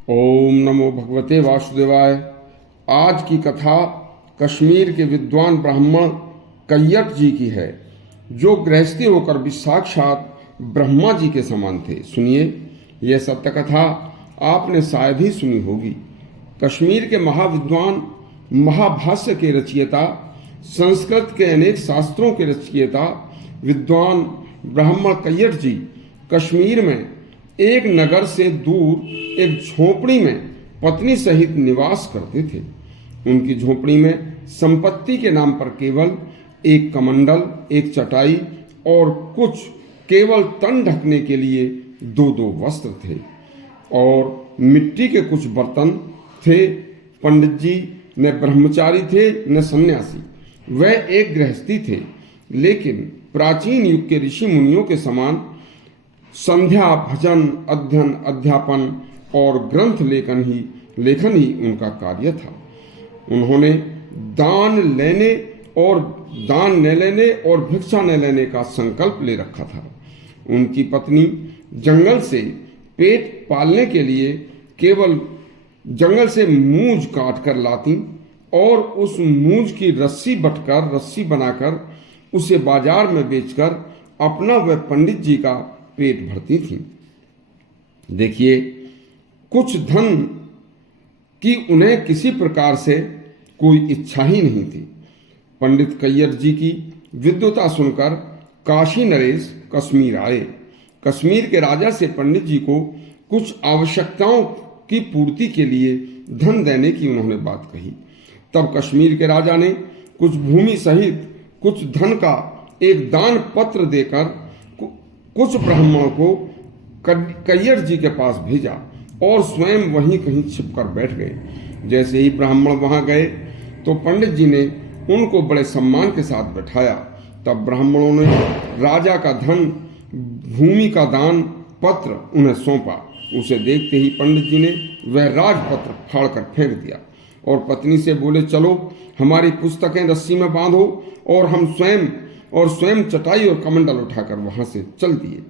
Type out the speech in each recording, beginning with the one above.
ओम नमो भगवते वासुदेवाय। आज की कथा कश्मीर के विद्वान ब्राह्मण कैयट जी की है, जो गृहस्थी होकर भी साक्षात ब्रह्मा जी के समान थे। सुनिए, यह सत्य कथा आपने शायद ही सुनी होगी। कश्मीर के महाविद्वान, महाभाष्य के रचयिता, संस्कृत के अनेक शास्त्रों के रचयिता विद्वान ब्राह्मण कैयट जी कश्मीर में एक नगर से दूर एक झोपड़ी में पत्नी सहित निवास करते थे। उनकी झोपड़ी में संपत्ति के नाम पर केवल एक कमंडल, एक चटाई और कुछ केवल तन ढकने के लिए दो दो वस्त्र थे और मिट्टी के कुछ बर्तन थे। पंडित जी न ब्रह्मचारी थे न सन्यासी, वह एक गृहस्थी थे, लेकिन प्राचीन युग के ऋषि मुनियों के समान संध्या, भजन, अध्ययन, अध्यापन और ग्रंथ लेखन ही उनका कार्य था। उन्होंने दान न लेने और भिक्षा न लेने का संकल्प ले रखा था। उनकी पत्नी जंगल से पेट पालने के लिए केवल जंगल से मूंज काट कर लाती और उस मूंज की रस्सी बनाकर उसे बाजार में बेचकर अपना व पंडित जी का पेट भरती थी। देखिए, कुछ धन की उन्हें किसी प्रकार से कोई इच्छा ही नहीं थी। पंडित कैयट जी की विद्वता सुनकर काशी नरेश कश्मीर आए। कश्मीर के राजा से पंडित जी को कुछ आवश्यकताओं की पूर्ति के लिए धन देने की उन्होंने बात कही। तब कश्मीर के राजा ने कुछ भूमि सहित कुछ धन का एक दान पत्र देकर कुछ ब्राह्मणों को कैयट जी के पास भेजा और स्वयं वहीं कहीं छिपकर बैठ गए। जैसे ही ब्राह्मण वहां गए तो पंडित जी ने उनको बड़े सम्मान के साथ बैठाया। तब ब्राह्मणों ने राजा का धन, भूमि का दान पत्र उन्हें सौंपा। उसे देखते ही पंडित जी ने वह राजपत्र फाड़कर फेंक दिया और पत्नी से बोले, चलो हमारी पुस्तकें रस्सी में बांधो। और हम स्वयं चटाई और कमंडल उठाकर वहां से चल दिए।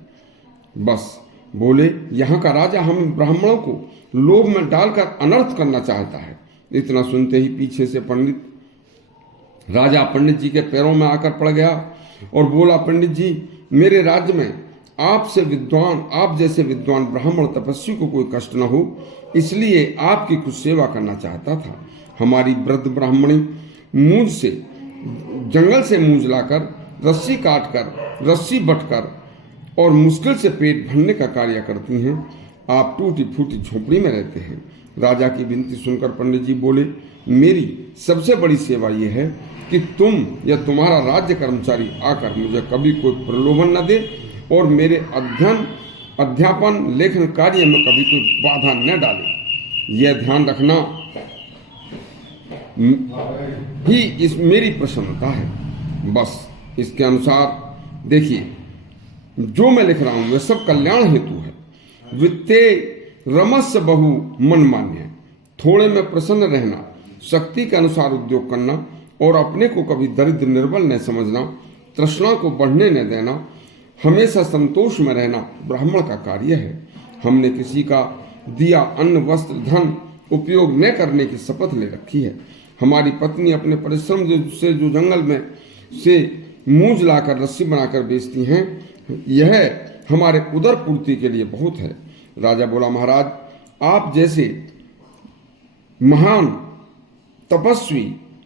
बस बोले, यहाँ का राजा हम ब्राह्मणों को लोभ में डालकर अनर्थ करना चाहता है। इतना सुनते ही पीछे से राजा पंडित जी के पैरों में आकर पड़ गया और बोला, पंडित जी, मेरे राज्य में आप जैसे विद्वान ब्राह्मण तपस्वी को कोई कष्ट न हो, इसलिए आपकी कुछ सेवा करना चाहता था। हमारी वृद्ध ब्राह्मणी जंगल से मूंज लाकर रस्सी काटकर, रस्सी बटकर और मुश्किल से पेट भरने का कार्य करती हैं। आप टूटी फूटी झोपड़ी में रहते हैं। राजा की विनती सुनकर पंडित जी बोले, मेरी सबसे बड़ी सेवा यह है कि तुम या तुम्हारा राज्य कर्मचारी आकर मुझे कभी कोई प्रलोभन न दे और मेरे अध्ययन, अध्यापन, लेखन कार्य में कभी कोई बाधा न डाले। यह ध्यान रखना ही इस मेरी प्रसन्नता है। बस इसके अनुसार देखिए, जो मैं लिख रहा हूं वह सब कल्याण हेतु है। वित्ते रमस्य बहु मन मान्य, थोड़े में प्रसन्न रहना, शक्ति के अनुसार उद्योग करना और अपने को कभी दरिद्र निर्बल न समझना, तृष्णा को बढ़ने न देना, हमेशा संतोष में रहना ब्राह्मण का कार्य है। हमने किसी का दिया अन्न, वस्त्र, धन उपयोग न करने की शपथ ले रखी है। हमारी पत्नी अपने परिश्रम से जो जंगल में से मूंज लाकर रस्सी बनाकर बेचती हैं, यह हमारे उदर पूर्ति के लिए बहुत है। राजा बोला, महाराज, आप जैसे महान तपस्वी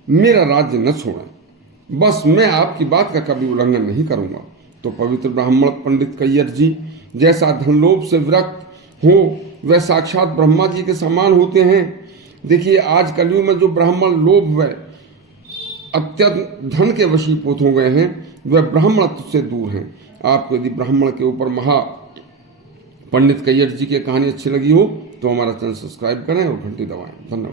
मेरा राज्य न छोड़ें। बस मैं आपकी बात का कभी उल्लंघन नहीं करूंगा। तो पवित्र ब्राह्मण पंडित कैयट जी जैसा धनलोभ से विरक्त हो, वह साक्षात ब्रह्मा जी के समान होते हैं। देखिए, आज कलयुग में जो ब्राह्मण लोभ व अत्यंत धन के वशीभूत हो गए हैं, वह ब्राह्मणत्व से दूर हैं। आपको यदि ब्राह्मण के ऊपर पंडित कैयट जी की कहानी अच्छी लगी हो तो हमारा चैनल सब्सक्राइब करें और घंटी दबाएं। धन्यवाद।